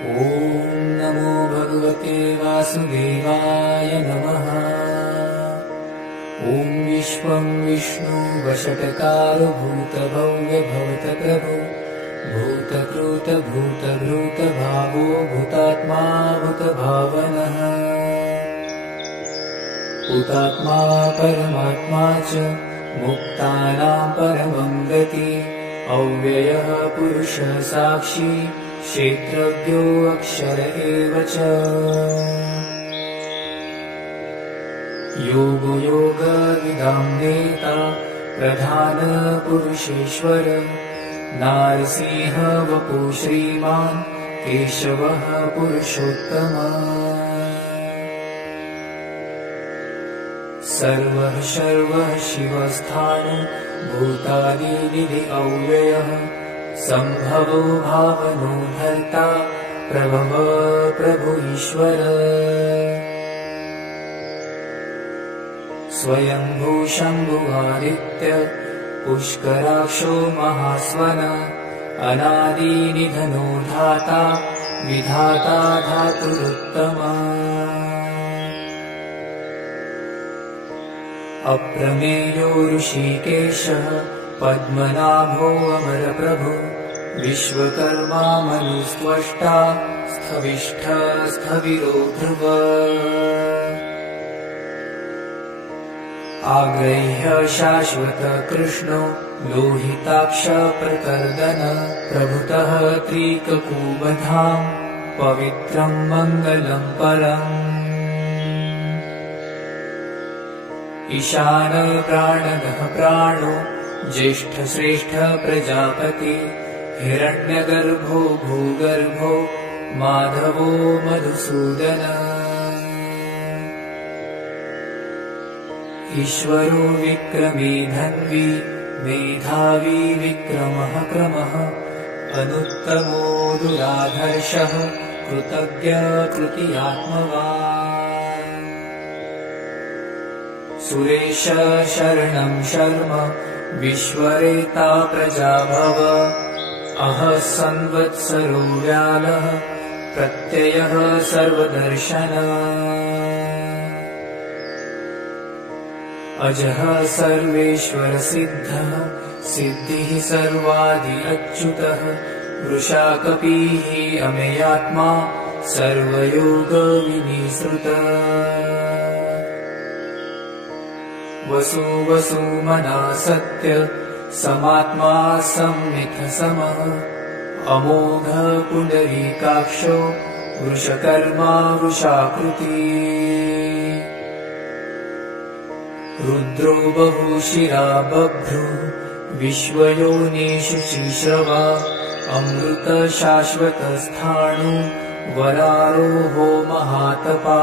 ॐ नमो भगवते वासुदेवाय नमः। ॐ विश्वं विष्णु वषट्कारो भूतभव्यभवतप्रभु भूतकृतभूतभृतभावो भूतात्मा भूतभावनः भूतात्मा परमात्मा च मुक्तानां परमं गति अव्ययः पुरुषः साक्षी क्षेत्रज्ञो अक्षर एव च। योगो योगविदां नेता प्रधान पुरुषेश्वर नारसिंह वपु श्रीमान् केशवः पुरुषोत्तमः। सर्वः सर्वः शिवस्थान भूतादिनिधि अव्ययः सम्भवो भावनो भर्ता प्रभव प्रभु ईश्वर। स्वयंभू शम्भुवादित्य पुष्कराक्षो महास्वन अनादिनिधनो धाता विधाता धातुरुत्तमा। अप्रमेयो ऋषिकेशः पद्मनाभो अमरप्रभु विश्वकर्मा मनुस्त्वष्टा स्थविष्ठ स्थविरो ध्रुव। आग्रह्य शाश्वत कृष्णो लोहिताक्ष प्रकर्दन प्रभुतः त्रिककुबधां पवित्रं मङ्गलं परम्। ईशान प्राणदः प्राणो ज्येष्ठ श्रेष्ठ प्रजापति हिरण्यगर्भो भूगर्भो माधवो मधुसूदन। ईश्वरो विक्रमी धन्वी मेधावी विक्रमः क्रमः अनुत्तमो दुराधर्षः कृतज्ञ कृतियात्मवान्। सुरेश शरणं शर्म विश्वरेता प्रजाभव अह संवत्सरो व्यालः प्रत्ययः सर्वदर्शन। अजः सर्वेश्वर सिद्धः सिद्धिः सर्वादि अच्युतः वृषाकपिः अमेयात्मा सर्वयोग विनिसृतः। वसु वसुमना सत्य समात्मा सम्मिथ समः अमोघ पुण्डरीकाक्षो वृषकर्मा वृषाकृति। रुद्रो बहुशिरा बभ्रु विश्वयोनिषु शिश्रवा अमृत शाश्वतस्थाणु वरारोहो महातपा।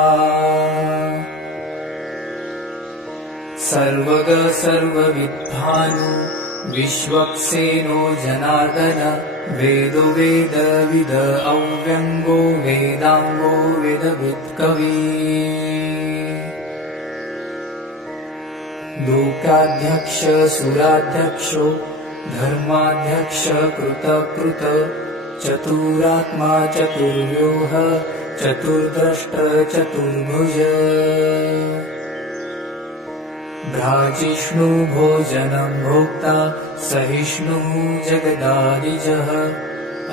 सर्वग सर्वविद्भानु विश्वक्सेनो जनार्दन वेदो वेदविद अव्यङ्गो वेदाङ्गो वेदवित्कवी। लोकाध्यक्ष सुराध्यक्षो धर्माध्यक्ष कृतकृत चतुरात्मा चतुर्व्यूह चतुर्द्रष्ट चतुर्भुज। भ्राजिष्णु भोजनं भोक्ता सहिष्णुः जगदादिजः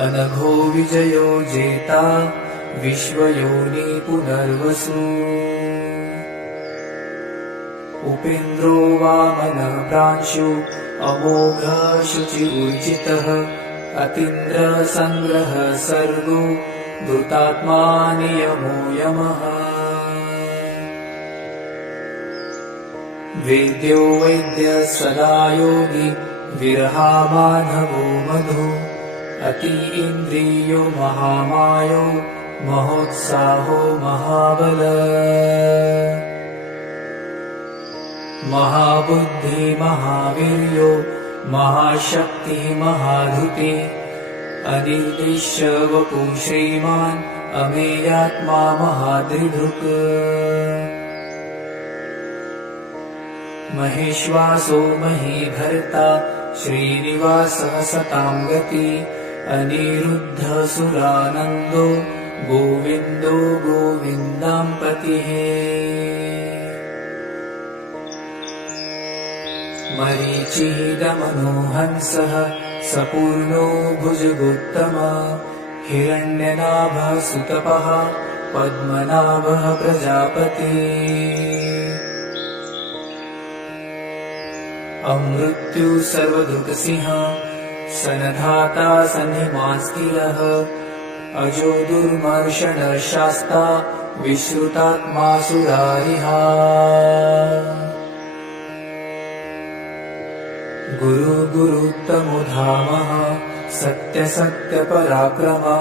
अनघो विजयो जेता विश्वयोनि पुनर्वसु। उपेन्द्रो वामनः प्रांशु अमोघ शुचिर्जितः अतीन्द्र संग्रह सर्गो धृतात्मा नियमो यमः। वेद्यो वैद्य सदा योगी विरहा माधवो मधु अति इन्द्रियो महामायो महोत्साहो महाबल। महाबुद्धि महावीर्यो महाशक्ति महाधुति अनिर्दिश्य वपु श्रीमान् अमेयात्मा महादृढुक्। महेश्वासो महीभर्ता श्रीनिवासः सतां गति अनिरुद्धसुरानन्दो गोविन्दो गोविन्दाम्पतिः मरीचिः दमनो हंसः सपूर्णो भुजगोत्तमा हिरण्यनाभः सुतपः पद्मनाभः प्रजापति अमृत्यु सर्वदुर्गसिंह सनधाता सन्निमास्तिरः अजो दुर्मर्षणशास्ता विश्रुतात्मा सुरारिहा गुरु गुरुत्तमो धामः सत्य सत्य पराक्रमा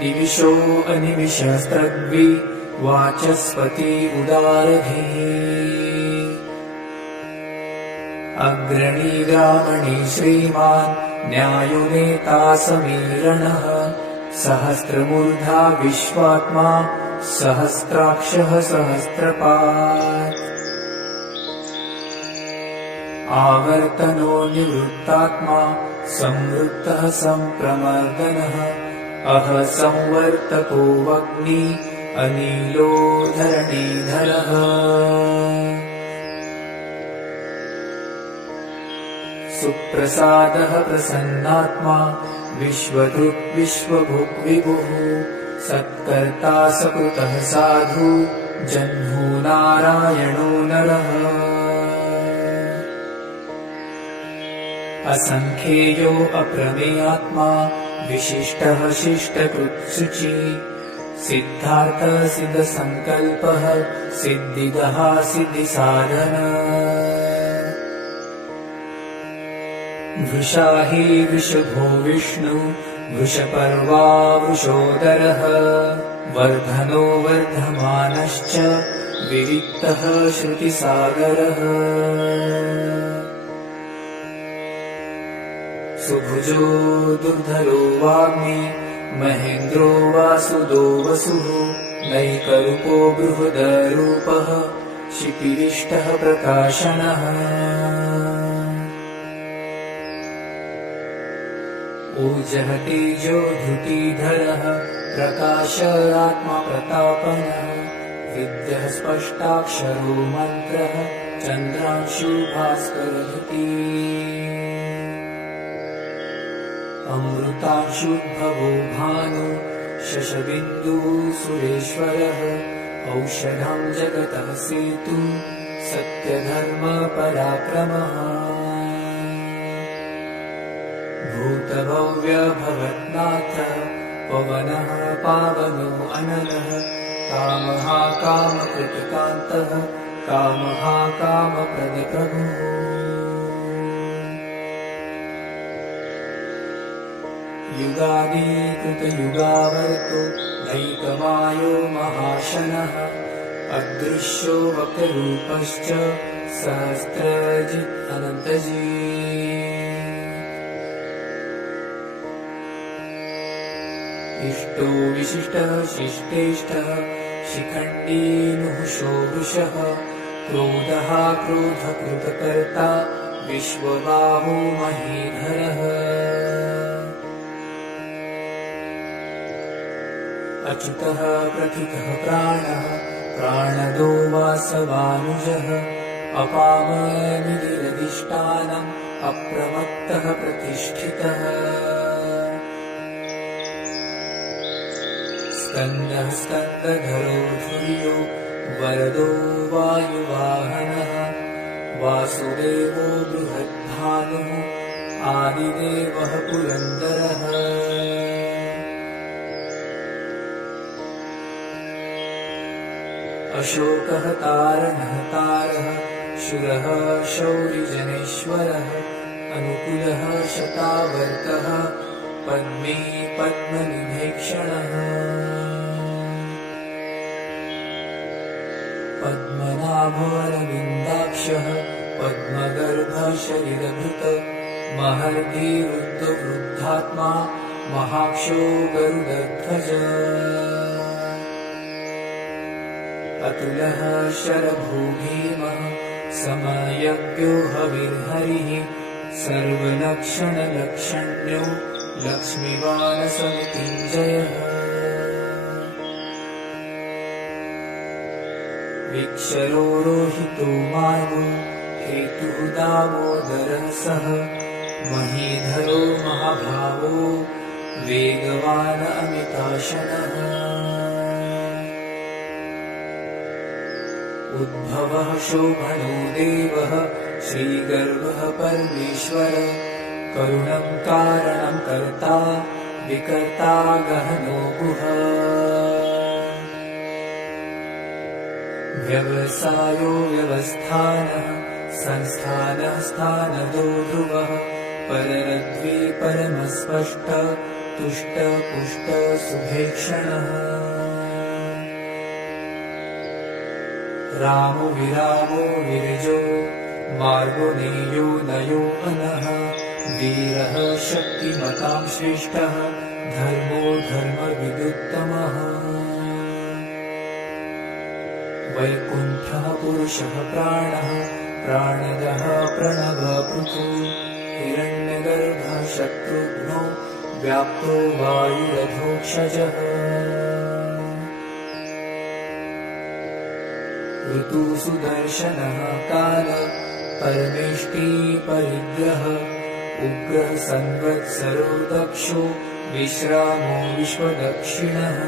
दिविशो अनिमिषस्त्रग्वि वाचस्पति उदारधिः अग्रणी ग्रामणी श्रीमान् न्यायो नेता समीरणः सहस्रमूर्धा विश्वात्मा सहस्राक्षः सहस्रपात् आवर्तनो निवृत्तात्मा संवृत्तः संप्रमर्दनः अह संवर्तको वग्नि अनिलो धरणीधरः सुप्रसादः प्रसन्नात्मा विश्वदृक् विश्वभुक् विभुः सत्कर्ता सकृतः साधु जह्नु नारायणो नरः असंख्येयो अप्रमेयात्मा विशिष्टः शिष्टकृत्सुचि सिद्धार्थ सिद्धसंकल्पः सिद्धिदः सिद्धिसाधन वृषा हि वृषभो विष्णु वृषपर्वा वृषोदरः वर्धनो वर्धमानश्च विविक्तः श्रुतिसागरः सुभुजो दुर्धरो वाग्मी महेन्द्रो वासुदो वसुः नैकरूपो बृहदरूपः शिपिरिष्टः प्रकाशनः ऊर्जः तेजो धृतिधरः प्रकाशात्मा प्रतापनः विद्यः स्पष्टाक्षरो मन्त्रः चन्द्रांशु भास्करधृती अमृतांशुद्भवो भानु शशबिन्दुः सुरेश्वरः औषधं जगतः सेतु सत्यधर्मपराक्रमः भूतभव्यभवत्नाथः पवनः पावनो अनलः कामः कामकृतकान्तः कामः कामप्रदप्रभुः युगादिकृतयुगावर्तो नैकमायो महाशनः अदृश्यो वक्ररूपश्च सहस्रजित् अनन्तजी इष्टो विशिष्टः शिष्टेष्टः शिखण्डी नुहुषो वृषः क्रोधः क्रोधकृतकर्ता विश्वबाहो महीधरः अच्युतः प्रथितः प्राणः प्राणदो वासवानुजः अपामनिधिरधिष्ठानम् अप्रमत्तः प्रतिष्ठितः स्कन्दः स्कन्दधरो धुर्यो वरदो वायुवाहनः वासुदेवो बृहद्भानुः आदिदेवः पुरन्दरः अशोकः तारणः तारः शूरः शौरिजनेश्वरः अनुकूलः शतावर्तः पद्मे पद्मनिभेक्षणः पद्मनाभोरविन्दाक्षः पद्मगर्भः शरीरभृत महर्षि वृद्धवृद्धात्मा महाक्षो गरुडध्वज अतुलः शरभो भीमः समयज्ञो हविर्हरिः सर्वलक्षणलक्षण्यो लक्ष्मीवानसमृत्युञ्जयः विक्षरो रोहितो मार्गो हेतुः दामोदरः सः महीधरो महाभावो वेगवान् अमिताशनः उद्भवः शोभनो देवः श्रीगर्भः परमेश्वर करुणं कारणं कर्ता विकर्ता गहनो गुह व्यवसायो व्यवस्थानः संस्थानः स्थानदो ध्रुवः पररद्वे परमस्पष्ट तुष्ट पुष्ट सुभेक्षणः रामो विरामो विरजो मार्गो नेयो नयो अनः वीरः शक्तिमतां श्रेष्ठः धर्मो धर्मविदुत्तमः वैकुण्ठः पुरुषः प्राणः प्राणदः प्रणवपृथु हिरण्यगर्भः शत्रुघ्नो व्याप्तो वायुरधोक्षजः ऋतुसुदर्शनः काल परमेष्टि परिग्रह उग्रः संवत्सरो दक्षो विश्रामो विश्वदक्षिणः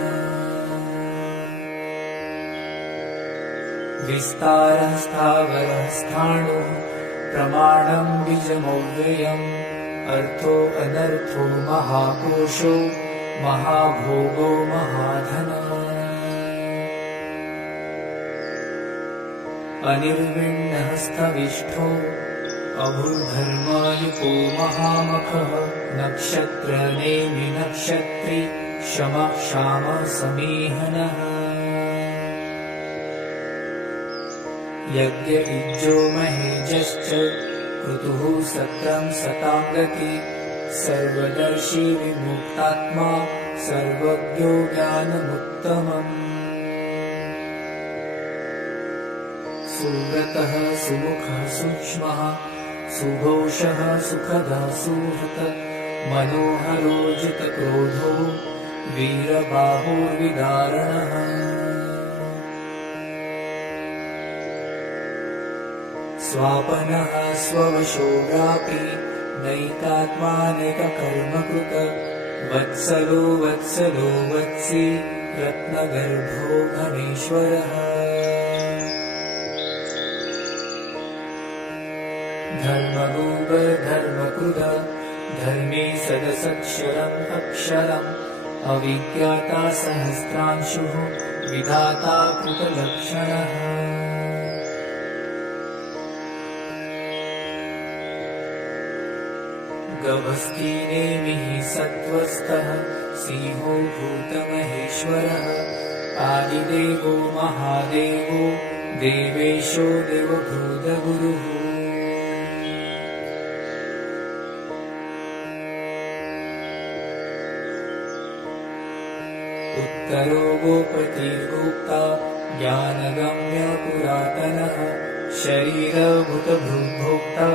विस्तारः स्थावरः स्थाणुः प्रमाणं बीजमव्ययम् अर्थो अनर्थो महाकोशो महाभोगो महाधनः अनिर्विण्णः स्थविष्ठो अभूर्धर्मायुको महामखः नक्षत्रनेमि नक्षत्री शमः क्षामः समीहनः यज्ञ इज्जो महेजश्च क्रतुः सत्रं सतां गति सर्वदर्शी विमुक्तात्मा सर्वज्ञो ज्ञानमुत्तमम् सुव्रतः सुमुखः सूक्ष्मः सुघोषः सुखदः सुहृत् मनोहरो जितक्रोधो वीरबाहुर्विदारणः स्वापनः स्ववशो व्यापी नैकात्मानैककर्मकृत वत्सलो वत्सलो वत्सी रत्नगर्भो घनेश्वरः धर्मगोपधर्मकृत धर्मे सदसक्षरम् अक्षरम् अविज्ञाता सहस्रांशुः विधाता कृतलक्षणः गभस्तिनेमिः सत्त्वस्थः सिंहो भूतमहेश्वरः आदिदेवो महादेवो देवेशो देवभूतगुरुः उत्तरो गोपतिर्गोप्ता ज्ञानगम्य पुरातनः शरीरभूतभृद्भोक्ता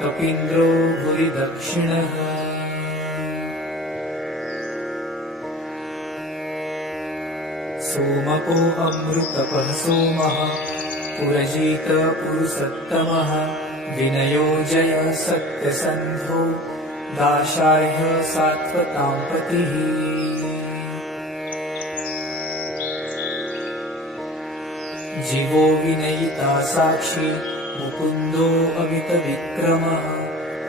कपीन्द्रो भुवि दक्षिणः सोमको अमृतपः सोमः पुरजित पुरुषोत्तमः विनयो जय सत्यसन्धो दाशार्ह सात्वतां पतिः जीवो विनयिता साक्षी मुकुन्दो अमितविक्रमः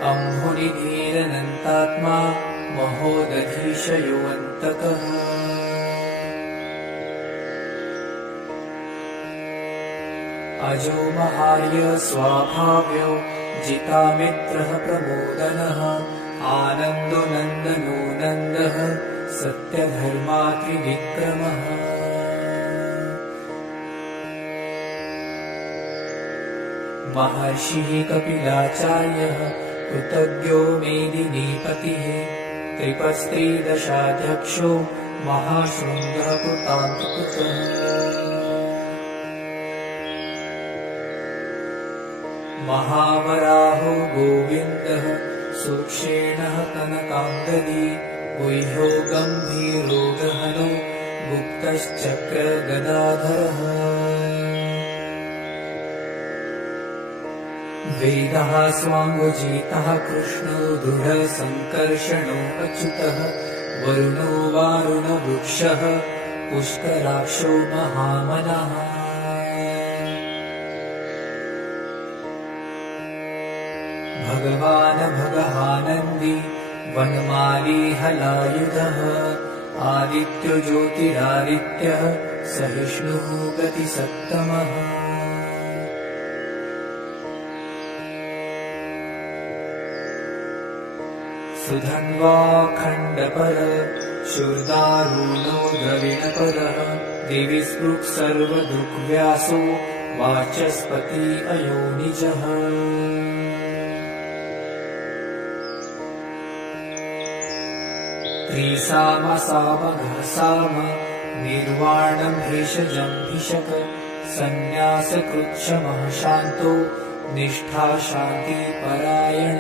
अम्भुनिधीरनन्तात्मा महोदधीशयोऽन्तकः अजो महार्य स्वाभाव्यो जितामित्रः प्रमोदनः आनन्दो नन्दनो नन्दः सत्यधर्मात्रिविक्रमः महर्षिः कपिलाचार्यः कृतज्ञो मेदिनीपतिः त्रिपस्त्रीदशाध्यक्षो महाशृङ्गः कृतान्तकृतः महावराहो गोविन्दः सूक्षेणः कनकाम्बरी गुह्यो गम्भीरो गहनो गुप्तश्चक्रगदाधरः वेदः स्वाङ्गुजितः कृष्णो दृढसङ्कर्षणो अच्युतः वरुणो वारुणवृक्षः पुष्कराक्षो महामनः भगवान् भगहानन्दी वनमाली हलायुधः आदित्यो ज्योतिरादित्यः सहिष्णुः गतिसत्तमः सुधन्वा खण्डपर शूर्दारूणो द्रविणपरः दिविस्पृक् सर्वदृग्व्यासो वाचस्पति अयोनिजः त्रिसामसामघसाम निर्वाणं भेषजं भिषक सन्न्यासकृच्छमः शान्तो निष्ठा शान्तिपरायण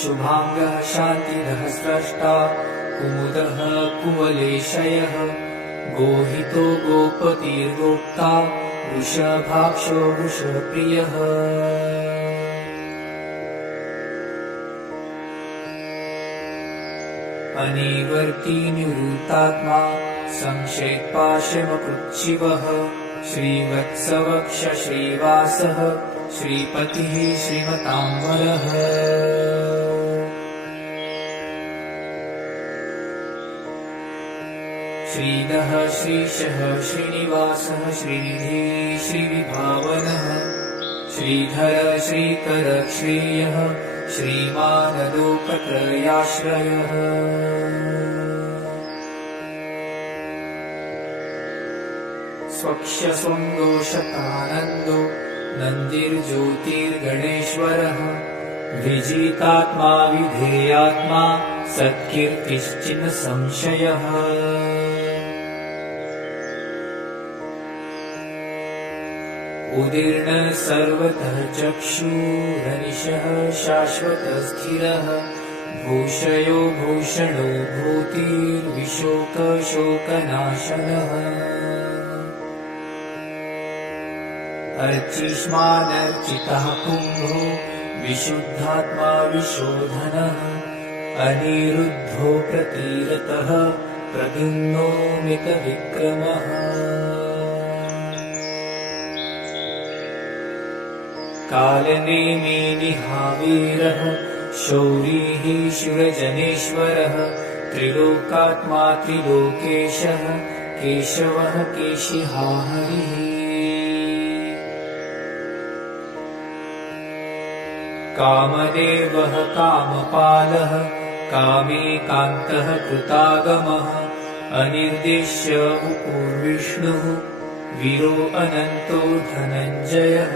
शुभाङ्गः शान्तिदः स्रष्टा कुमुदः कुवलेशयः गोहितो गोपतिर्गोप्ता वृषभाक्षो वृषप्रियः अनिवर्ती निवृत्तात्मा संक्षेपाशमकृच्छिवः श्रीवत्सवक्ष श्रीवासः श्रीपतिः श्रीमताम्बरः श्रीदः श्रीशः श्रीनिवासः श्रीनिधिः श्रीविभावनः श्रीधर श्रीकर श्रेयः श्रीमानलोकत्रयाश्रयः स्वक्षस्वङ्गोषतानन्दो नन्दिर्ज्योतिर्गणेश्वरः विजितात्मा विधेयात्मा सत्कीर्तिश्चिन् संशयः उदीर्ण सर्वतः चक्षुरनिशः शाश्वतस्थिरः भूषयो भूषणो भूतिर्विशोकशोकनाशनः अर्चिष्मानर्चितः कुम्भो विशुद्धात्मा विशोधनः अनिरुद्धो प्रतीरतः प्रद्युम्नो मितविक्रमः कालनेमिनिहावीरः शौरिः शिवजनेश्वरः त्रिलोकात्मा त्रिलोकेशः केशवः केशिहा हरिः कामदेवः कामपालः कामेकान्तः कृतागमः अनिर्देश्य उपूर्विष्णुः वीरो अनन्तो धनञ्जयः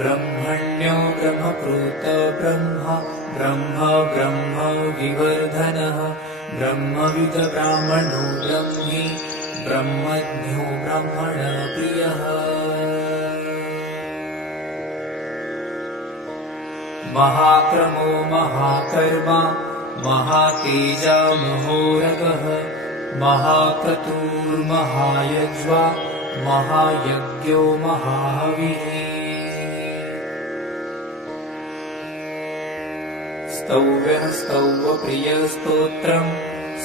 ब्रह्मण्यो ब्रह्मप्रोत ब्रह्म ब्रह्म ब्रह्म विवर्धनः ब्रह्मविद ब्राह्मणो ब्रह्मी ब्रह्मज्ञो ब्रह्मणप्रियः महाक्रमो महाकर्मा महातेजा महोरगः महाक्रतुर्महायज्वा महायज्ञो महाहविः स्तौव्यः स्तौवप्रियस्तोत्रम्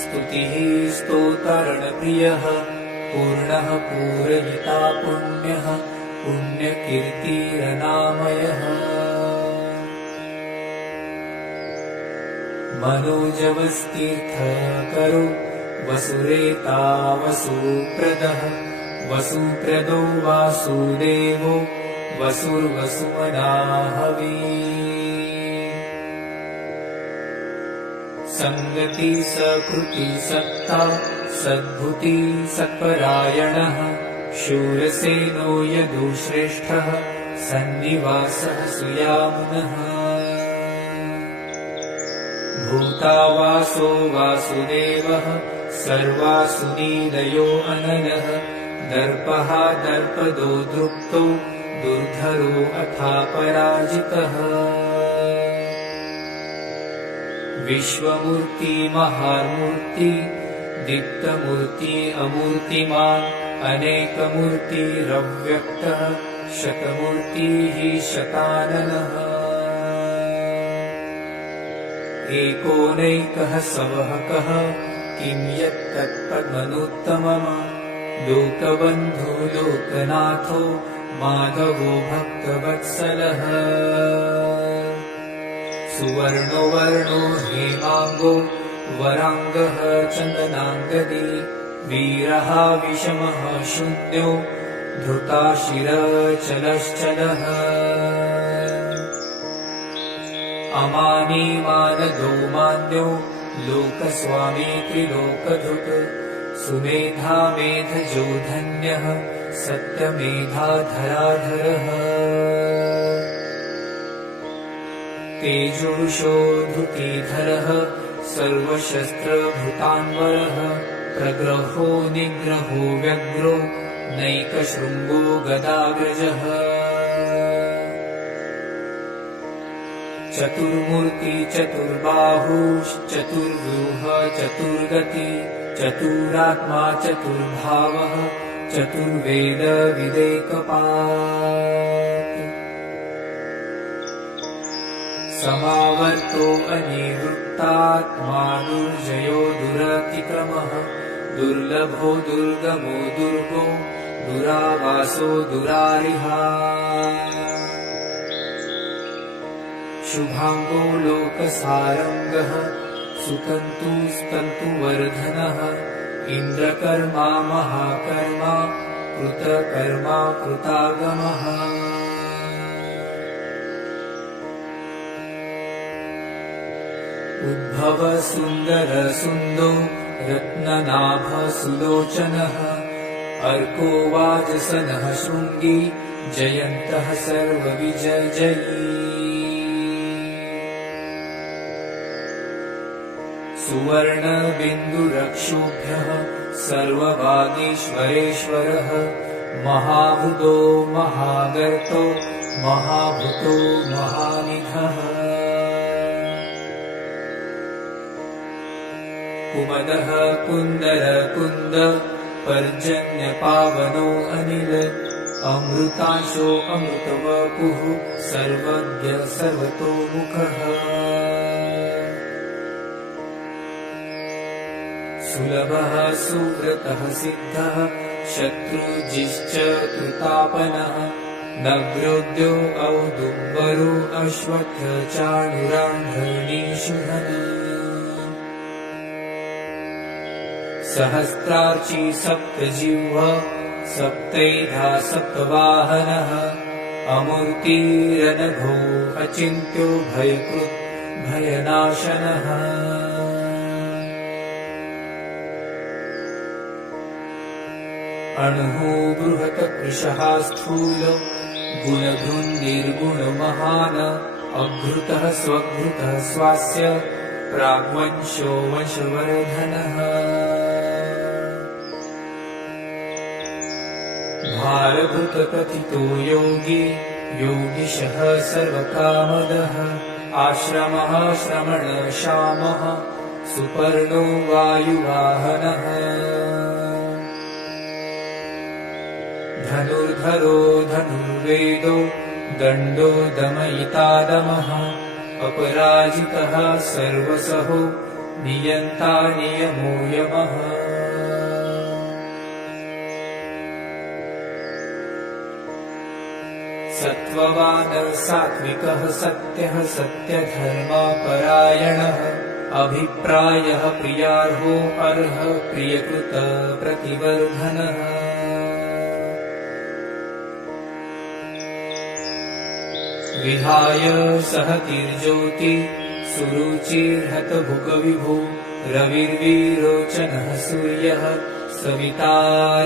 स्तुतिः स्तोतरणप्रियः पूर्णः पूरयिता पुण्यः पुण्यकीर्तिरनामयः मनोजवस्तीर्थकरो वसुरेता वसुप्रदः वसुप्रदो वासुदेवो वसुर्वसुमनाहवी संगति सकृति सत्ता सद्भुति सत्परायणः शूरसेनो यदुश्रेष्ठः सन्निवासः सुयामुनः भूतावासो वासुदेवः सर्वासुनीलयो अनलः दर्पः दर्पदो दृप्तो दुर्धरो अथा पराजितः विश्वमूर्ति महामूर्ति दीप्तमूर्ति अमूर्तिमान् अनेकमूर्तिरव्यक्तः शतमूर्तिः शताननः एकोनैकः सवहकः किं यत्तत्पद्मनुत्तमम् लोकबन्धो लोकनाथो माधवो भक्तवत्सलः सुवर्णो वर्णो हेमाङ्गो वराङ्गः चन्दनाङ्गदी वीरः विषमः शून्यो धृताशिरचलश्चलः अमानी मानदो मान्यो लोकस्वामी त्रिलोकधृक् सुमेधा मेधजो धन्यः सत्यमेधाधराधरः तेजोषो धृतिधरः सर्वशस्त्रभृतान्वरः प्रग्रहो निग्रहो व्यग्रो नैकशृङ्गो गदाग्रजः चतुर्मूर्ति चतुर्बाहुश्चतुर्व्यूह चतुर्गति चतुरात्मा चतुर्भावः चतुर्वेद विदेकपात् समावर्तो अनिवृत्तात्मा दुर्जयो दुरतिक्रमः दुर्लभो दुर्गमो दुर्गो दुरावासो दुरारिहा शुभाङ्गो लोकसारङ्गः सुतन्तुस्तन्तुवर्धनः इन्द्रकर्मा महाकर्मा कृतकर्मा कृतागमः उद्भव सुन्दर सुन्दो रत्ननाभ सुलोचनः अर्को वाजसनः शृङ्गी जयन्तः सर्वविजयी सुवर्णबिन्दुरक्षोभ्यः सर्वभागीश्वरेश्वरः महाभूतो महागर्तो महाभूतो महानिधः कुमदः कुन्दर कुन्द पर्जन्यपावनो अनिल अमृतांशो अमृतवपुः सर्वज्ञ सर्वतोमुखः सुलभः सुव्रतः सिद्धः शत्रुजिश्च कृतापनः नग्रोद्यो औदुम्बरो अश्वत्थ चाणुरान्धनीषुधन सहस्रार्ची सप्तजिह्व सप्तैधा सप्तवाहनः अमूर्तिरनघो अचिन्त्यो भयकृत् भयनाशनः अणुः बृहत् कृशः स्थूल गुणधुन्निर्गुणमहान् अघृतः स्वघृतः स्वास्य प्राग्वंशो वंशवर्धनः भारभृतकथितो योगी योगिशः सर्वकामदः आश्रमः श्रमणशामः सुपर्णो वायुवाहनः धनुर्धरो धनुर्वेदो दण्डो दमयितादमः अपराजितः सर्वसहो नियन्ता नियमो यमः सत्त्ववान् सात्विकः सत्यः सत्यधर्मपरायणः अभिप्रायः प्रियार्हो अर्ह प्रियकृत प्रतिवर्धनः विहाय सहतिर्ज्योति सुरुचिर्हतभुकविभो रविर्विरोचनः सूर्यः सवितारविलोचनः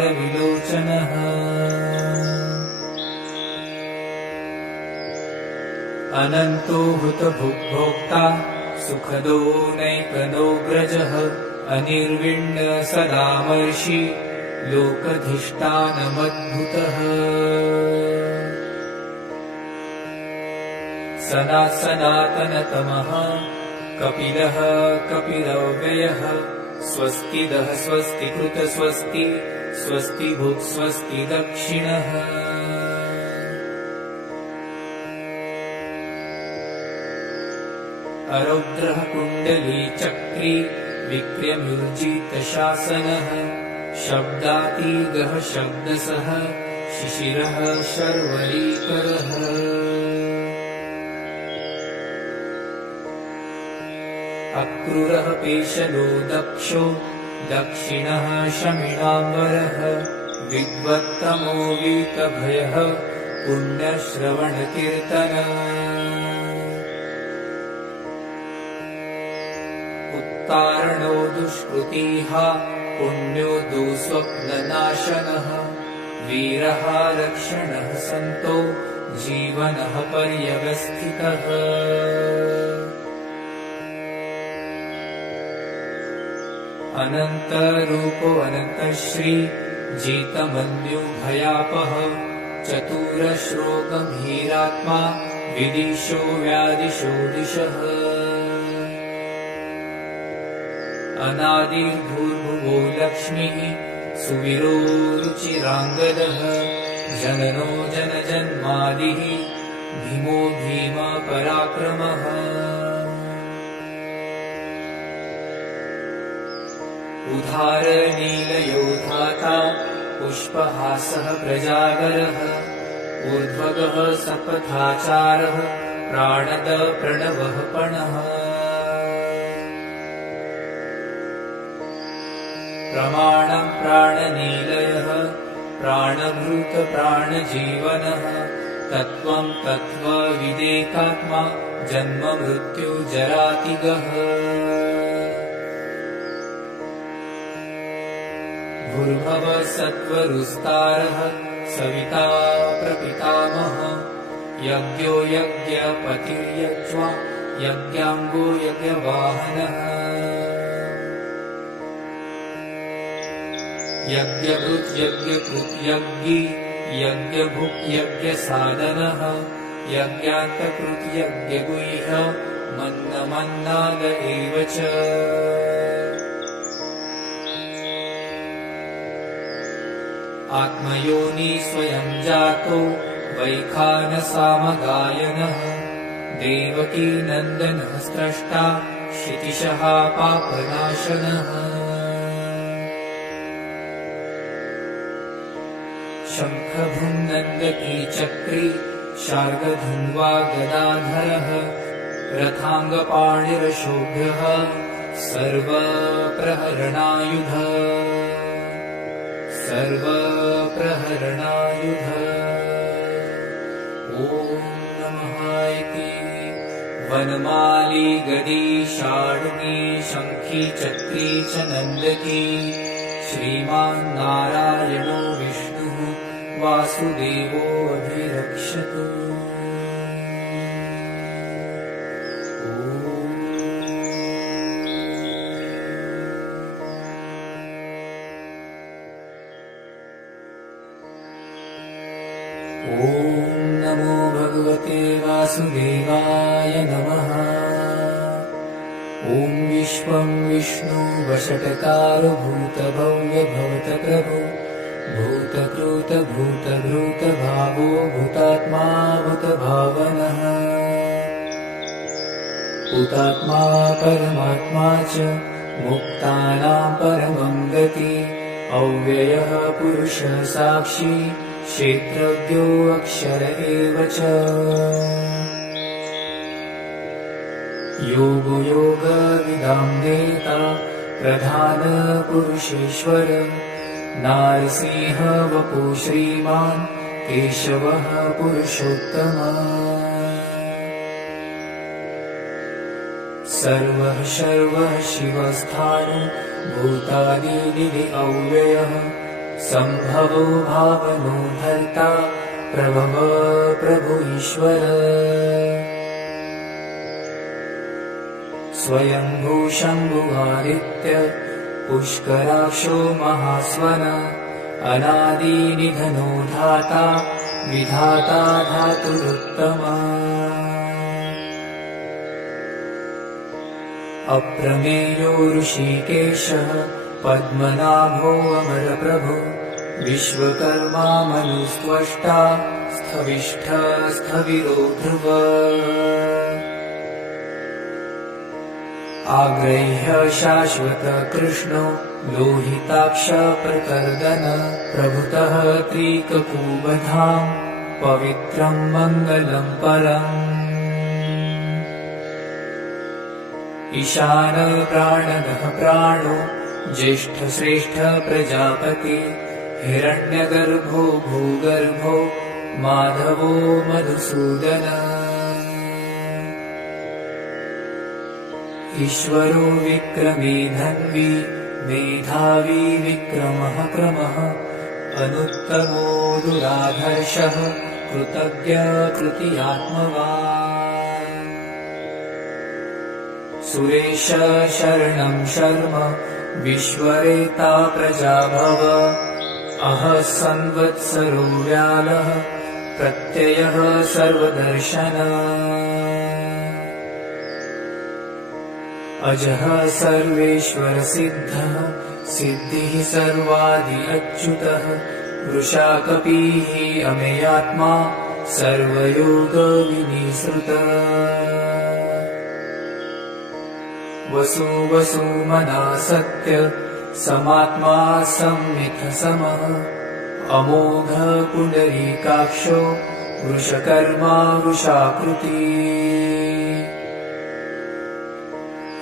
अनन्तो हुतभुग्भोक्ता सुखदो नैकनोऽग्रजः अनिर्विण्ण सदामर्षि लोकधिष्ठानमद्भुतः सनातनतमः कपिलः कपिलव्ययः स्वस्तिदः स्वस्तिकृत स्वस्ति स्वस्तिभुक् स्वस्ति दक्षिणः अरौद्रः कुण्डली चक्री विक्रम्युर्जितशासनः शब्दातीगः शब्दसः शिशिरः शर्वरीकरः अक्रूरः पेशलो दक्षो दक्षिणः शमिणाम्बरः विद्वत्तमो वीतभयः पुण्यश्रवणकीर्तनः उत्तारणो दुष्कृतिः पुण्यो दुःस्वप्ननाशनः वीरः रक्षणः सन्तो जीवनः पर्यवस्थितः अनन्तरूपो अनन्तश्री जितमन्युभयापः चतुरश्रो गम्भीरात्मा विदिशो व्यादिशो दिशः अनादिर्भूर्भुवो लक्ष्मीः सुवीरो रुचिराङ्गदः जननो जनजन्मादिः भीमो भीमपराक्रमः उदारनीलयो धाता पुष्पहासः प्रजागरः ऊर्ध्वगः सपथाचारः प्राणद प्रणवः पणः प्रमाणं प्राणनीलयः प्राणभृत प्राणजीवनः तत्त्वं तत्त्वविदेकात्मा जन्म मृत्युजरातिगः भूर्भुवः सत्त्वरुस्तारः सविता प्रपितामहः यज्ञो यज्ञपतिर्यज्वा यज्ञाङ्गो यज्ञवाहनः यज्ञभृत् यज्ञकृत् यज्ञी यज्ञभुक् यज्ञसाधनः यज्ञान्तकृत् यज्ञगुह्य मन्नमन्नाद एव च आत्मयोनि स्वयं जातो वैखानसामगायनः देवकी नन्दनः स्रष्टा क्षितिशः पापनाशनः शङ्खभुनन्दकी चक्री शार्गधन्वा गदाधरः रथाङ्गपाणिरशोभ्यः सर्वप्रहरणायुध सर्वप्रहरणायुध ॐ नमः इति वनमाली गदी शार्ङ्गी शङ्खी चक्री च नन्दकी श्रीमान् नारायणो विष्णुः वासुदेवोऽभिरक्षतु ॐ नमो भगवते वासुदेवाय नमः ॐ विश्वं विष्णु वषट्कारो भूतभव्य भवतप्रभो भूतकृत भूतभृत भावो भूतात्मा भूतभावनः भूतात्मा परमात्मा च मुक्तानां परमं गति अव्ययः पुरुषः साक्षी क्षेत्रज्ञो अक्षर एव च योगो योगविदां देता प्रधान पुरुषेश्वर नारसिंह वपु श्रीमान् केशवः पुरुषोत्तमः सर्वः शर्वः शिवस्थानो भूतादिनिधि अव्ययः सम्भवो भावनो भर्ता प्रभव प्रभु ईश्वर स्वयंभू शम्भु आदित्य पुष्कराक्षो महास्वन अनादिनिधनो धाता विधाता धातुरुत्तमा अप्रमेयो ऋषिकेशः पद्मनाभो अमरप्रभो विश्वकर्मा मनुस्त्वष्टा स्थविष्ठ स्थविरो ध्रुव आग्रह्य शाश्वत कृष्णो लोहिताक्ष प्रकर्दन प्रभुतः त्रिककुबधाम् पवित्रं मङ्गलं परम् ईशान प्राणदः प्राणो ज्येष्ठश्रेष्ठ प्रजापति हिरण्यगर्भो भूगर्भो माधवो मधुसूदन ईश्वरो विक्रमी धन्वी मेधावी विक्रमः क्रमः अनुत्तमो दुराधर्षः कृतज्ञ कृतियात्मवान् सुरेश शरणं शर्म विश्वरेता प्रजाभव अह संवत्सरो व्यालः प्रत्ययः सर्वदर्शन अजः सर्वेश्वर सिद्धः सिद्धिः सर्वादि अच्युतः वृषाकपिः अमेयात्मा सर्वयोग विनिसृतः वसु वसुमना सत्य समात्मा संमिथ समः अमोघ पुण्डरीकाक्षो वृषकर्मा वृषाकृति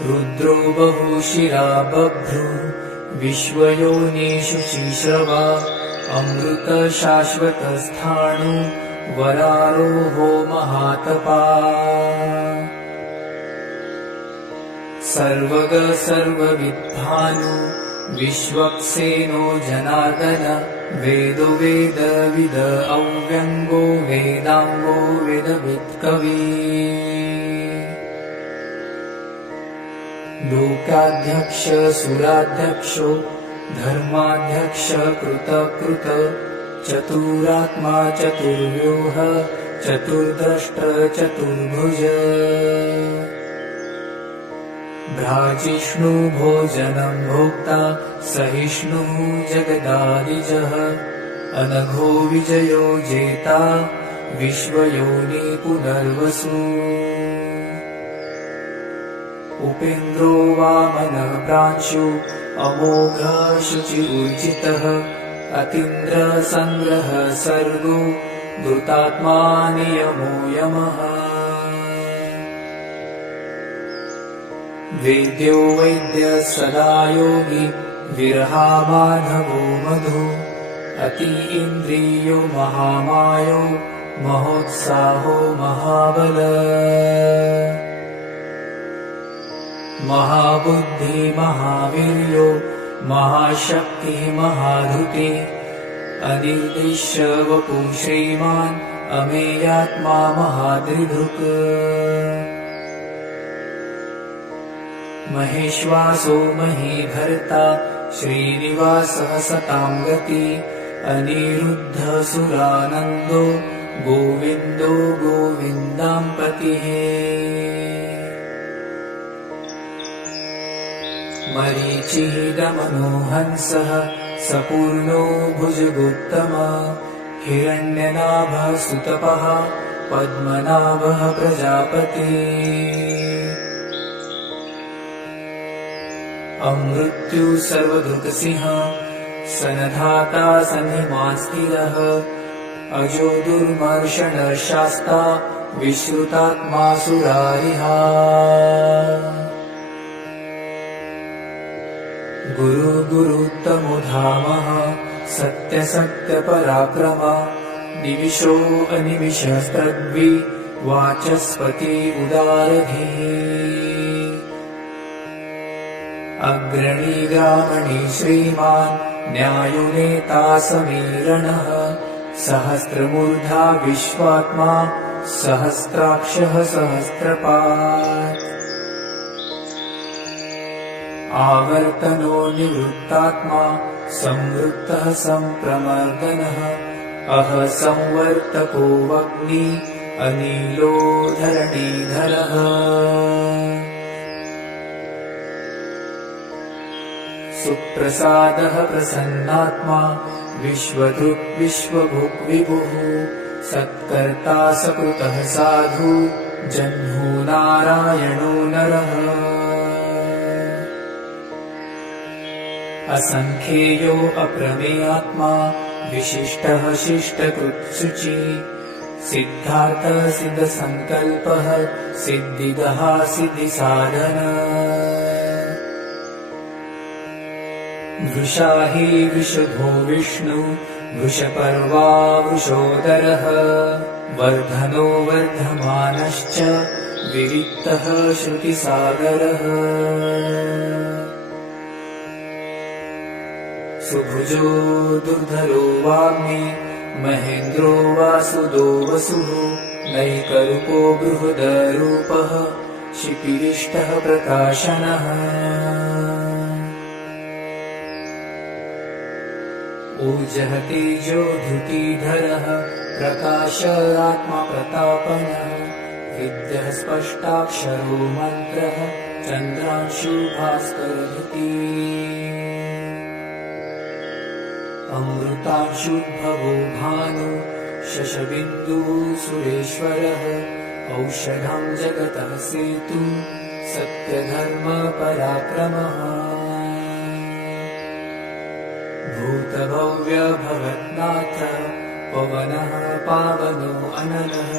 रुद्रो बहुशिरा बभ्रु विश्वयोनिषु शिश्रवा अमृत शाश्वतस्थाणु वरारोहो महातपा सर्वग सर्वविद्भानु विश्वक्सेनो जनार्दन वेदो वेदविद अव्यङ्गो वेदाङ्गो वेदवित्कवी लोकाध्यक्ष सुराध्यक्षो धर्माध्यक्ष कृतकृत चतुरात्मा चतुर्व्यूह चतुर्द्रष्ट चतुर्भुज भ्राजिष्णु भोजनं भोक्ता सहिष्णु जगदादिजः अनघो विजयो जेता विश्वयोनि पुनर्वसु उपेन्द्रो वामनः प्रांशु अमोघ शुचिर्जितः अतीन्द्र संग्रह सर्गो धृतात्मा नियमो यमः वेद्यो वैद्य सदा योगी विरहा माधवो मधु अति इन्द्रियो महामायो महोत्साहो महाबल महाबुद्धि महावीर्यो महाशक्तिः महाधृति अनिर्दिश्य वपु श्रीमान् अमेयात्मा महादृधुक् महेश्वासो महीभर्ता श्रीनिवासः सतां गति अनिरुद्ध सुरानन्दो गोविन्दो गोविन्दां पतिः मरीचिः दमनो हंसः सपूर्णो भुजगोत्तमा हिरण्यनाभः सुतपः पद्मनाभः प्रजापति अमृत्यु सर्वदृक्सिंह सनधाता सन्निमास्तिरः अजो दुर्मर्षणः शास्ता विश्रुतात्मा सुरारिहा गुरु गुरुत्तमो धामः सत्य सत्य पराक्रम निमिषो अनिमिषस्तद्वि वाचस्पति उदारधीः अग्रणी ग्रामणी श्रीमान् न्यायो नेता समीरणः सहस्रमूर्धा विश्वात्मा सहस्राक्षः सहस्रपात् आवर्तनो निवृत्तात्मा संवृत्तः संप्रमर्दनः अह संवर्तको वग्नि अनिलो धरणीधरः सुप्रसादः प्रसन्नात्मा विश्वधृक् विश्वभुक् विभुः सत्कर्ता सकृतः साधु जह्नु नारायणो नरः असंख्येयो अप्रमेयात्मा विशिष्टः शिष्टकृत्सुचि सिद्धार्थः सिद्धसङ्कल्पः सिद्धिदः सिद्धिसाधन वृषा हि विशुधो विष्णु वृषपर्वा वृषोदरः वर्धनो वर्धमानश्च विविक्तः श्रुतिसागरः सुभुजो दुर्धरो वाग्मी महेन्द्रो वासुदो वसुः नैकरूपो बृहदरूपः शिपिरिष्टः प्रकाशनः ऊर्जः तेजो धृतिधरः प्रकाश आत्मा प्रतापनः विद्यः स्पष्टाक्षरो मन्त्रः चन्द्रांशु भास्करधृती अमृतांशुद्भवो भानु शशबिन्दुः सुरेश्वरः औषधं जगतः सेतु सत्यधर्मपराक्रमः भूतभव्यभवन्नाथ पवनः पावनो अनलः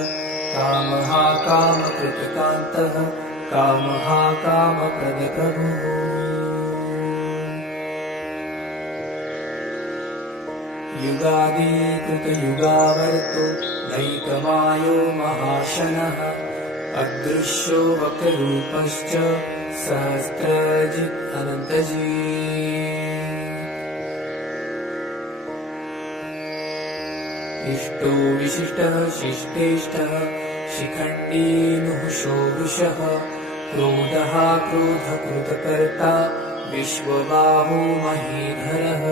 कामः कामकृतकान्तः कामः कामप्रदप्रभुः युगादिकृतयुगावर्तो नैकमायो महाशनः अदृश्यो वक्ररूपश्च सहस्रजित् अनन्तजित् इष्टो विशिष्टः शिष्टेष्टः शिखण्डी नुहुषो वृषः क्रोधः क्रोधकृतकर्ता विश्वबाहो महीधरः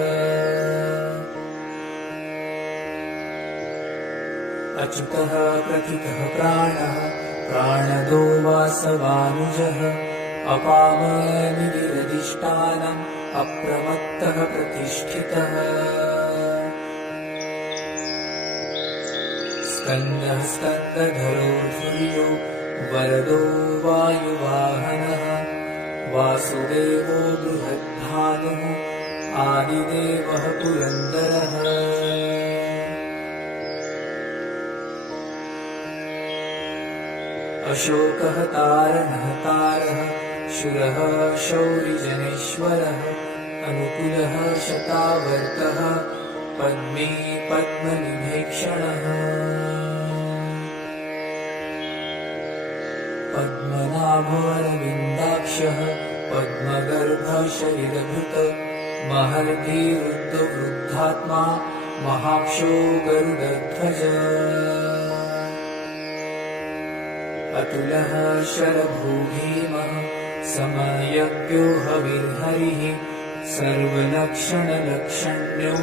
अच्युतः प्रथितः प्राणः प्राणदो वासवानुजः अपामनिधिरधिष्ठानम् अप्रमत्तः प्रतिष्ठितः स्कन्दः स्कन्दधरो धुर्यो वरदो वायुवाहनः वासुदेवो बृहद्भानुः आदिदेवः पुरन्दरः अशोकः तारणः तारः शूरः शौरिजनेश्वरः अनुकूलः शतावर्तः पद्मी पद्मनिभेक्षणः पद्मनाभोरविन्दाक्षः पद्मगर्भः शरीरभृत महर्षिवृद्धवृद्धात्मा महाक्षो गरुडध्वज अतुलः शरभूभीमः समयज्ञो हविर्हरिः सर्वलक्षणलक्षण्यो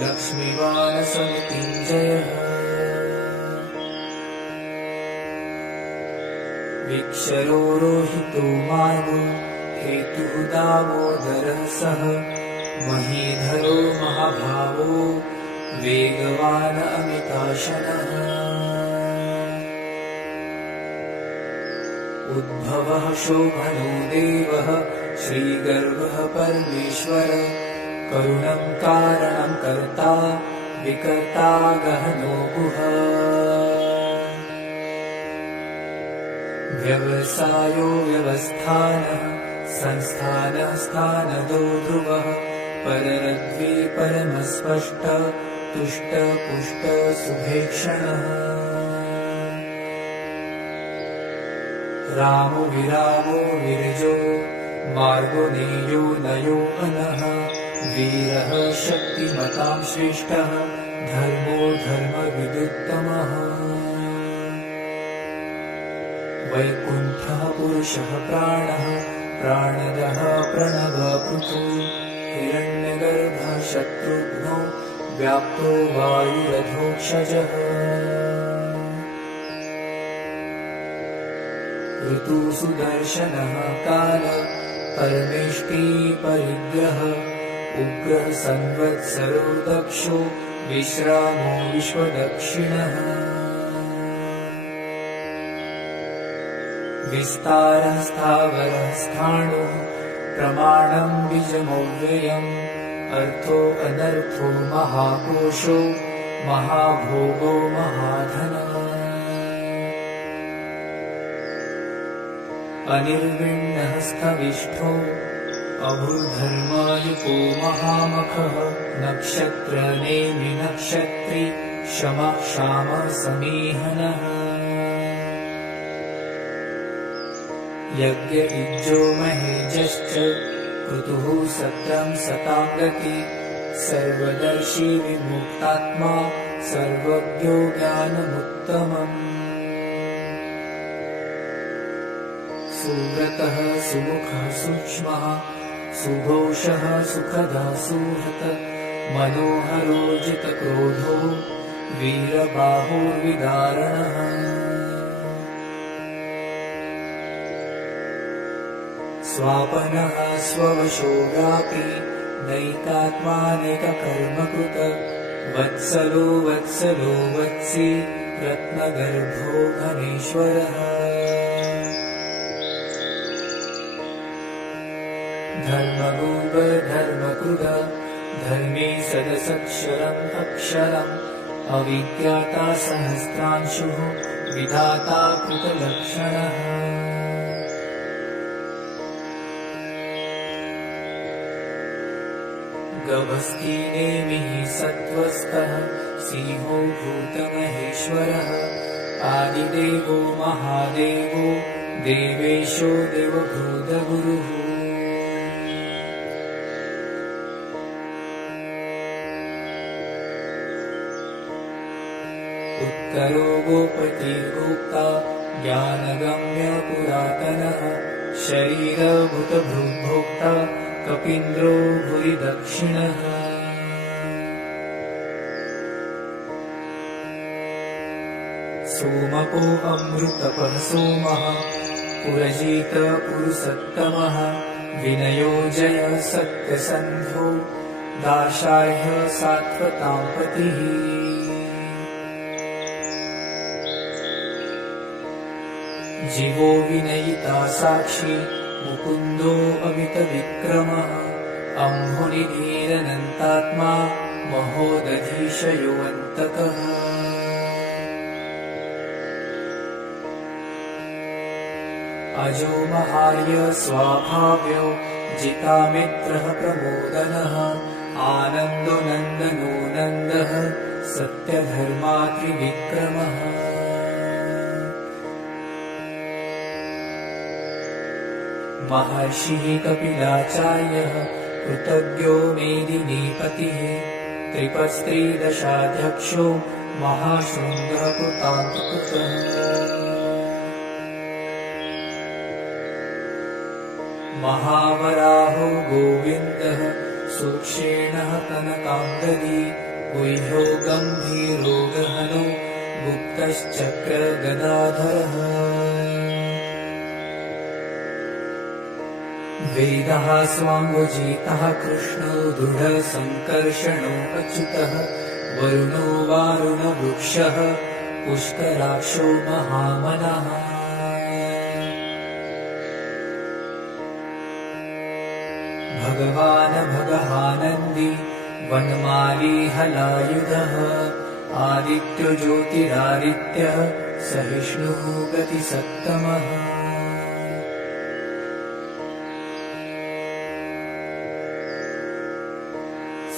लक्ष्मीवानसमृत्युञ्जयः विक्षरो रोहितो मार्गो हेतुः दामोदरः सः महीधरो महाभावो वेगवान् अमिताशनः उद्भवः शोभनो देवः श्रीगर्भः परमेश्वर करुणं कारणं कर्ता विकर्ता गहनो गुह व्यवसायो व्यवस्थानः संस्थानः स्थानदो ध्रुवः पररद्वी परमस्पष्ट तुष्ट पुष्ट सुभेक्षणः रामो विरामो विरजो मार्गो नेयो नयो अनः वीरः शक्तिमतां श्रेष्ठः धर्मो धर्मविदुत्तमः वैकुण्ठः पुरुषः प्राणः प्राणदः प्रणवपृथु हिरण्यगर्भः शत्रुघ्नो व्याप्तो वायुरधोक्षजः ऋतुसुदर्शनः काल परमेष्टि परिग्रह उग्रः संवत्सरो दक्षो विश्रामो विश्वदक्षिणः विस्तारः स्थावरः स्थाणुः प्रमाणं बीजमव्ययम् अर्थो अनर्थो महाकोशो महाभोगो महाधनः अनिर्विण्णः स्थविष्ठो अभूधर्मायुको महामखः नक्षत्रनेमि नक्षत्री शमः क्षामः समीहनः यज्ञ इज्जो महेजश्च क्रतुः सत्रं सतां गति सर्वदर्शी विमुक्तात्मा सर्वज्ञो ज्ञानमुत्तमम् सुव्रतः सुमुखः सूक्ष्मः सुघोषः सुखदः सुहृत् मनोहरो जितक्रोधो वीरबाहुर्विदारणः स्वापनः स्ववशो व्यापी नैकात्मानेककर्मकृत वत्सलो वत्सलो वत्सी रत्नगर्भो घनेश्वरः धर्मगोप धर्मकृद धर्मे सदसक्षरम् अक्षरम् अविज्ञाता सहस्रांशुः विधाता कृतलक्षणः गभस्ति नेमिः सत्त्वस्थः सिंहो भूतमहेश्वरः आदिदेवो महादेवो देवेशो देवभूतगुरुः उत्तरो गोपतिर्गोप्ता ज्ञानगम्य पुरातनः शरीरभूतभृद्भोक्ता कपीन्द्रो भुरि दक्षिणः सोमको अमृतपः सोमः पुरजित पुरुषोत्तमः विनयो जय सत्यसन्धो दाशार्ह सात्वतां पतिः जीवो विनयिता साक्षी मुकुन्दो अमितविक्रमः अम्भुनिधीरनन्तात्मा महोदधीशयोऽन्तकः अजो महार्य स्वाभाव्यो जितामित्रः प्रमोदनः आनन्दो नन्दनो नन्दः सत्यधर्मात्रिविक्रमः महर्षिः कपिलाचार्यः कृतज्ञो मेदिनीपतिः त्रिपस्त्रीदशाध्यक्षो महाशृङ्गः कृतान्तकृतः महावराहो गोविन्दः सूक्षेणः कनकाम्बरी गुह्यो गम्भीरो गहनो गुप्तश्चक्रगदाधरः वेदः स्वाङ्गजितः कृष्णो दृढसङ्कर्षणो अच्युतः वरुणो वारुणवृक्षः पुष्कराक्षो महामनः भगवान् भगहानन्दी वनमाली हलायुधः आदित्यो ज्योतिरादित्यः सहिष्णुः गतिसत्तमः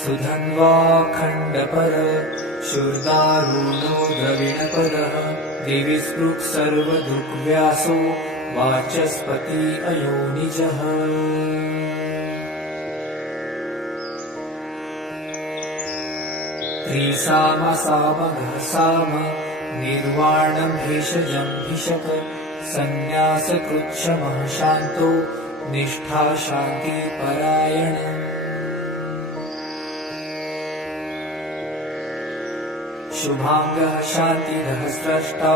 सुधन्वाखण्डपर शूर्दारूढो द्रविणपदः दिवि स्पृक् सर्वदृग्व्यासो वाचस्पति अयोनिजः त्रिसामसामघसाम निर्वाणं भेषजं भिषक सन्न्यासकृच्छमः शान्तो निष्ठा शान्ति परायण शुभांगः शान्तिदः स्रष्टा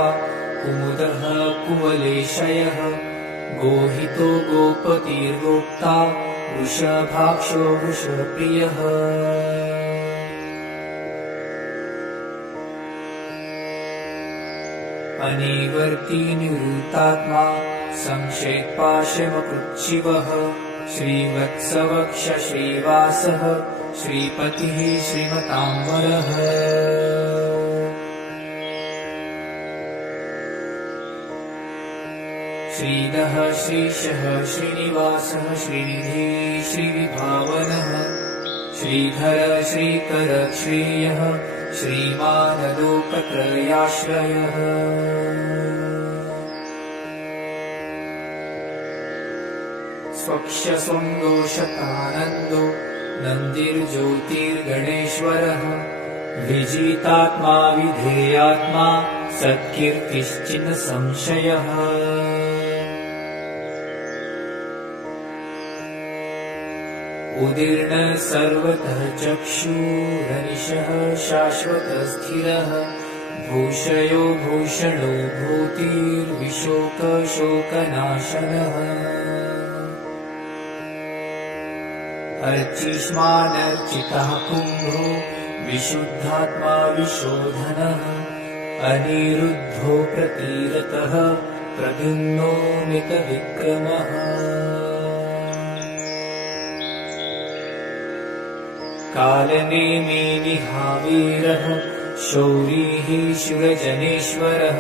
कुमुदः कुवलेशयः गोहितो गोपतिर्गोप्ता वृषभाक्षो वृषप्रियः अनिवर्ती निवृत्तात्मा संक्षेपाशमकृच्छिवः श्रीवत्सवक्ष श्रीवासः श्रीपतिः श्रीमताम्बरः श्रीदः श्रीशः श्रीनिवासः श्रीनिधि श्रीविभावनः श्रीधर श्रीकर श्रेयः श्रीमानलोकत्रयाश्रयः स्वक्षस्वं दोषकानन्दो नन्दिर्ज्योतिर्गणेश्वरः विजितात्मा विधेयात्मा सत्कीर्तिश्चिन् संशयः उदीर्ण सर्वतः चक्षुरनिशः शाश्वतस्थिरः भूषयो भूषणो भूतिर्विशोकशोकनाशनः अर्चिष्मानर्चितः कुम्भो विशुद्धात्मा विशोधनः अनिरुद्धो प्रतीरतः प्रद्युम्नो मितविक्रमः कालनेमिनिहावीरः शौरिः शिवजनेश्वरः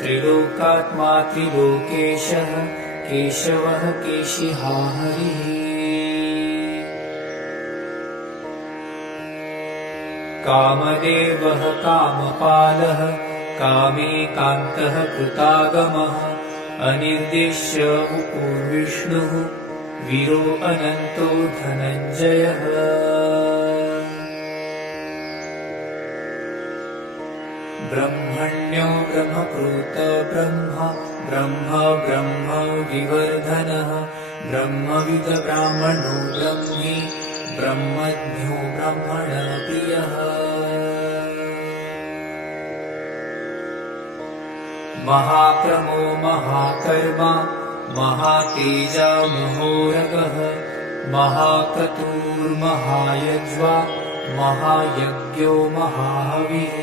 त्रिलोकात्मा त्रिलोकेशः केशवः केशिहा हरिः कामदेवः कामपालः कामेकान्तः कृतागमः अनिर्देश्य वपुर्विष्णुः वीरो अनन्तो धनञ्जयः ब्रह्मण्यो ब्रह्मकृत ब्रह्म ब्रह्म ब्रह्म विवर्धनः ब्रह्मविद ब्राह्मणो ब्रह्मी ब्रह्मज्ञो ब्रह्मणप्रियः महाक्रमो महाकर्मा महातेजा महोरगः महाक्रतुर्महायज्वा महायज्ञो महाहविः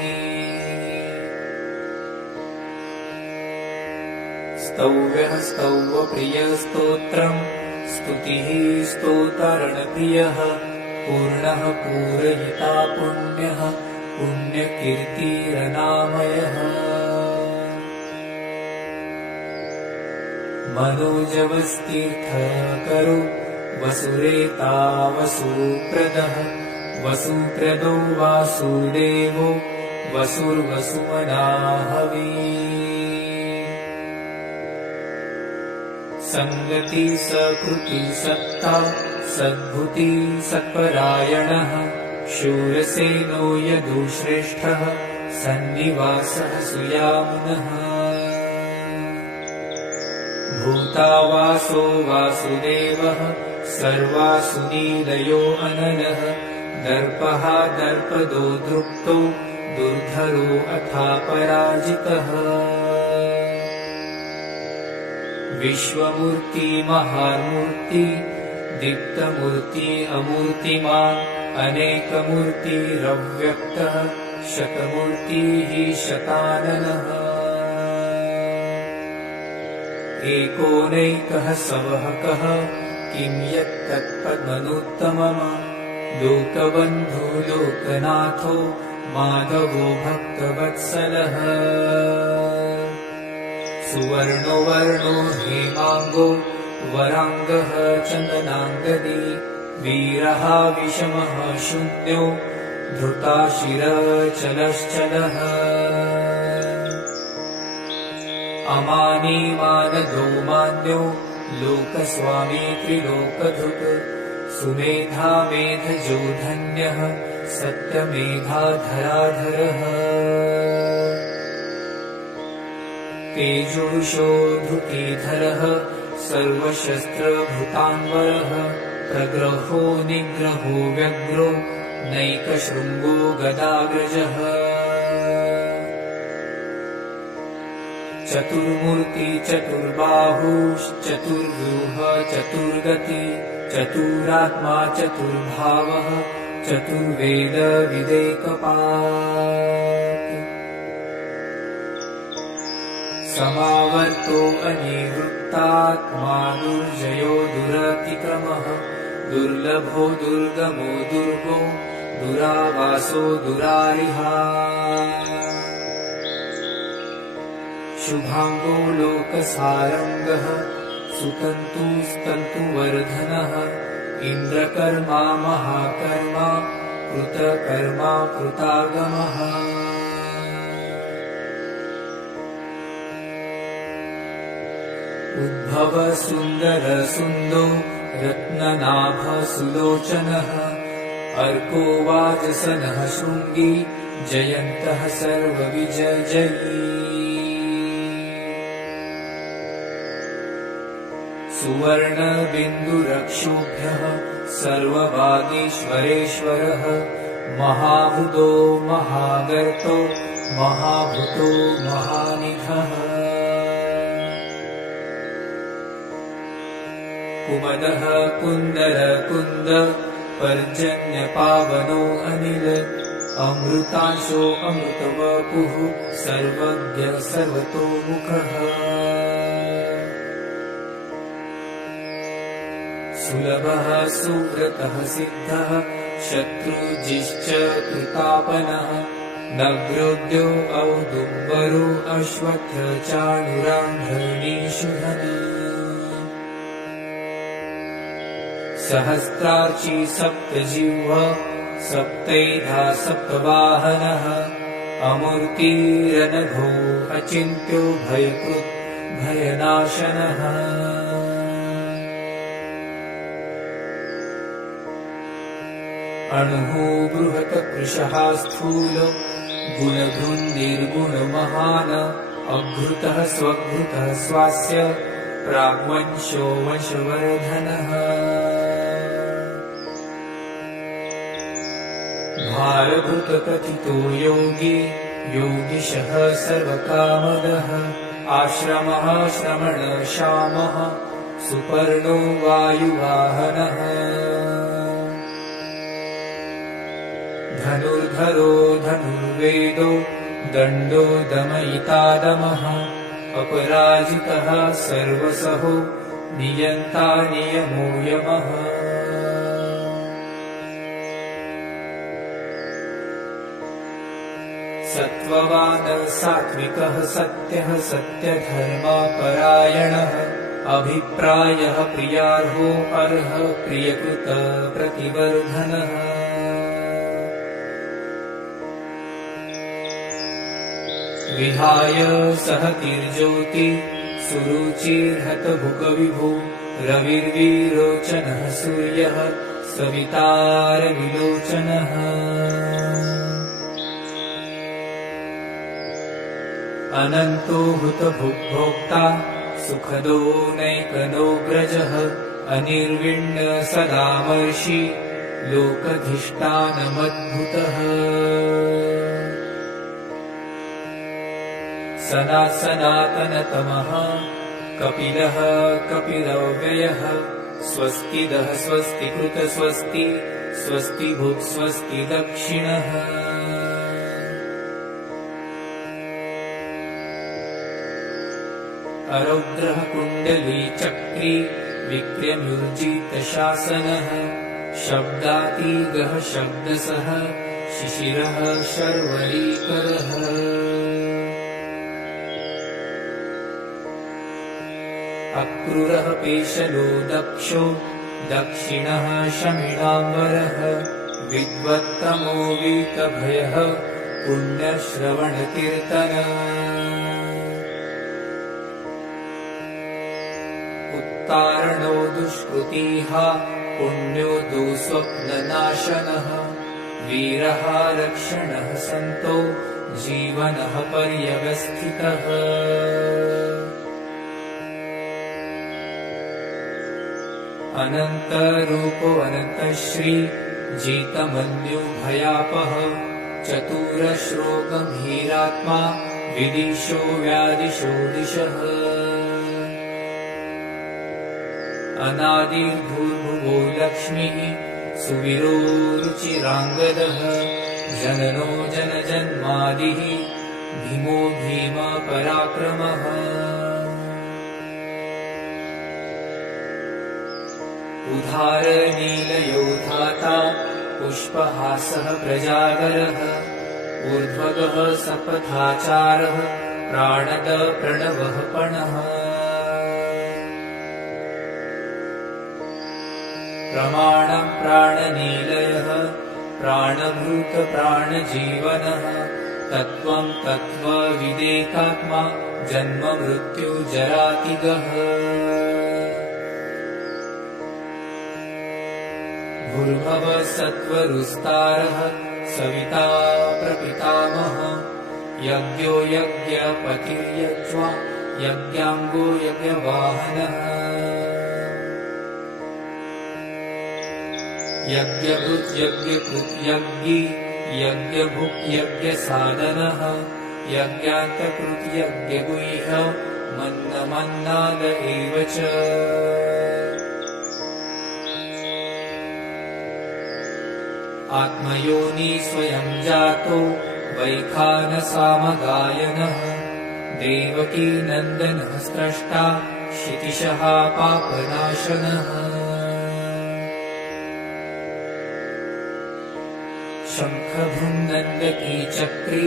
स्तव्यः स्तव्यप्रियस्तोत्रम् स्तुतिः स्तोतरणप्रियः पूर्णः पूरयिता पुण्यः पुण्यकीर्तिरनामयः मनोजवस्तीर्थकरो वसुरेता वसुप्रदः वसुप्रदो वासुदेवो वसुर्वसुमनाहवी संगति सकृति सत्ता सद्भुति सत्परायणः शूरसेनो यदुश्रेष्ठः सन्निवासः सुयामुनः भूतावासो वासुदेवः सर्वासुनीलयो अनलः दर्पः दर्पदो दृप्तो दुर्धरो अथापराजितः विश्वमूर्ति महामूर्ति दीप्तमूर्ति अमूर्तिमान् अनेकमूर्तिरव्यक्तः शतमूर्तिः शताननः एकोनैकः सवहकः किं यत्तत्पद्मनोत्तमम् लोकबन्धो लोकनाथो माधवो भक्तवत्सलः सुवर्णो वर्णो हेमाङ्गो वराङ्गः चन्दनाङ्गदी वीरः विषमः शून्यो धृताशिरचलश्चलः अमानी मानदो मान्यो लोकस्वामी त्रिलोकधृक् सुमेधा मेधजो धन्यः सत्यमेधाधराधरः तेजोषो धृतिधरः सर्वशस्त्रभृतान्वरः प्रग्रहो निग्रहो व्यग्रो नैकशृङ्गो गदाग्रजः चतुर्मूर्ति चतुर्बाहुश्चतुर्व्यूह चतुर्गति चतुरात्मा चतुर्भावः चतुर्वेद विदेकपात् समावर्तो अनिवृत्तात्मा दुर्जयो दुरतिक्रमः दुर्लभो दुर्गमो दुर्गो दुरावासो दुरारिहा शुभांगो लोकसारंगः सुतन्तुस्तन्तुवर्धनः इन्द्रकर्मा महाकर्मा कृतकर्मा कृतागमः उद्भव सुन्दर सुन्दो रत्ननाभ सुलोचनः अर्को वाजसनः शृङ्गी जयन्तः सर्वविजयी सुवर्णबिन्दुरक्षोभ्यः सर्ववागीश्वरेश्वरः महाभूतो महागर्तो महाभूतो महानिधः कुमदः कुन्दरकुन्द पर्जन्यपावनो अनिल अमृतांशो अमृतवपुः सर्वज्ञ सर्वतोमुखः सुलभः सुव्रतः सिद्धः शत्रुजिश्च कृतापनः नग्रोद्यो औदुम्बरो अश्वत्थ चाणुरान्धनीषुधन सहस्रार्ची सप्तजिह्व सप्तैधा सप्तवाहनः अमूर्तिरनघो अचिन्त्यो भयकृत् भयनाशनः अणुः बृहत्कृशः स्थूल गुणधुन्निर्गुणमहान् अघृतः स्वघृतः स्वास्य प्राग्वंशो वंशवर्धनः भारभृतकथितो योगी योगिशः सर्वकामदः आश्रमः श्रमणश्यामः सुपर्णो वायुवाहनः धनुर्धरो धनुर्वेदो दण्डो दमयितादमः अपराजितः सर्वसहो नियन्ता नियमो यमः सत्त्ववान् सात्विकः सत्यः सत्यधर्मपरायणः अभिप्रायः प्रियार्हो अर्ह प्रियकृत प्रतिवर्धनः विहाय सहतिर्ज्योति सुरुचिर्हतभुकविभो रविर्विरोचनः सूर्यः सवितारविलोचनः अनन्तो हुतभुग्भोक्ता सुखदो नैकनोऽग्रजः अनिर्विण्ण सदामर्षि लोकधिष्ठानमद्भुतः सनातनतमः कपिलः कपिलव्ययः स्वस्तिदः स्वस्तिकृत स्वस्ति स्वस्तिभुक् स्वस्ति दक्षिणः अरौद्रः कुण्डली चक्री विक्रम्युर्जितशासनः शब्दातीगः शब्दसः शिशिरः शर्वरीकरः अक्रूरः पेशलो दक्षो दक्षिणः शमिडाम्बरः विद्वत्तमो वीतभयः पुण्यश्रवणकीर्तन उत्तारणो दुष्कृतिः पुण्यो दुःस्वप्ननाशनः वीरः रक्षणः सन्तो जीवनः पर्यवस्थितः अनन्तरूपो अनन्तश्री जितमन्युभयापः चतुरश्रो गम्भीरात्मा विदिशो व्यादिशो दिशः अनादिर्भूर्भुवो लक्ष्मीः सुवीरो रुचिराङ्गदः जननो जनजन्मादिः भीमो भीमपराक्रमः उदारनीलयो धाता पुष्पहासः प्रजागरः ऊर्ध्वगः सपथाचारः प्राणद प्रणवः पणः प्रमाणं प्राणनीलयः प्राणभूत प्राणजीवनः तत्त्वं तत्त्वविदेकात्मा जन्म मृत्यु जरातिगः भूर्भुवः सत्त्वरुस्तारः सविता प्रपितामहः यज्ञो यज्ञपतिर्यज्वा यज्ञाङ्गो यज्ञवाहनः यज्ञभुक् यज्ञकृत् यज्ञी यज्ञभुक् यज्ञसाधनः यज्ञान्तकृत् यज्ञगुह्य मन्नमन्नाद एव च आत्मयोनि स्वयं जातो वैखानसामगायनः देवकी नन्दनः स्रष्टा क्षितिशः पापनाशनः शङ्खभृङ्नन्दकी चक्री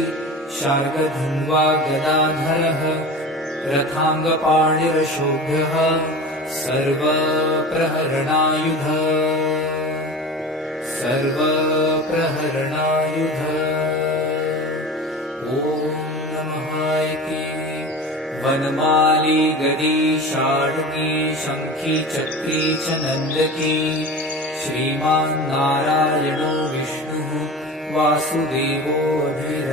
शार्गधन्वा गदाधरः रथाङ्गपाणिरशोभ्यः सर्वप्रहरणायुध ॐ नमः इति वनमाली गदी शार्ङ्गी शङ्खी चक्री च नन्दकी श्रीमान् नारायणो विष्णुः वासुदेवोऽभिरक्षितः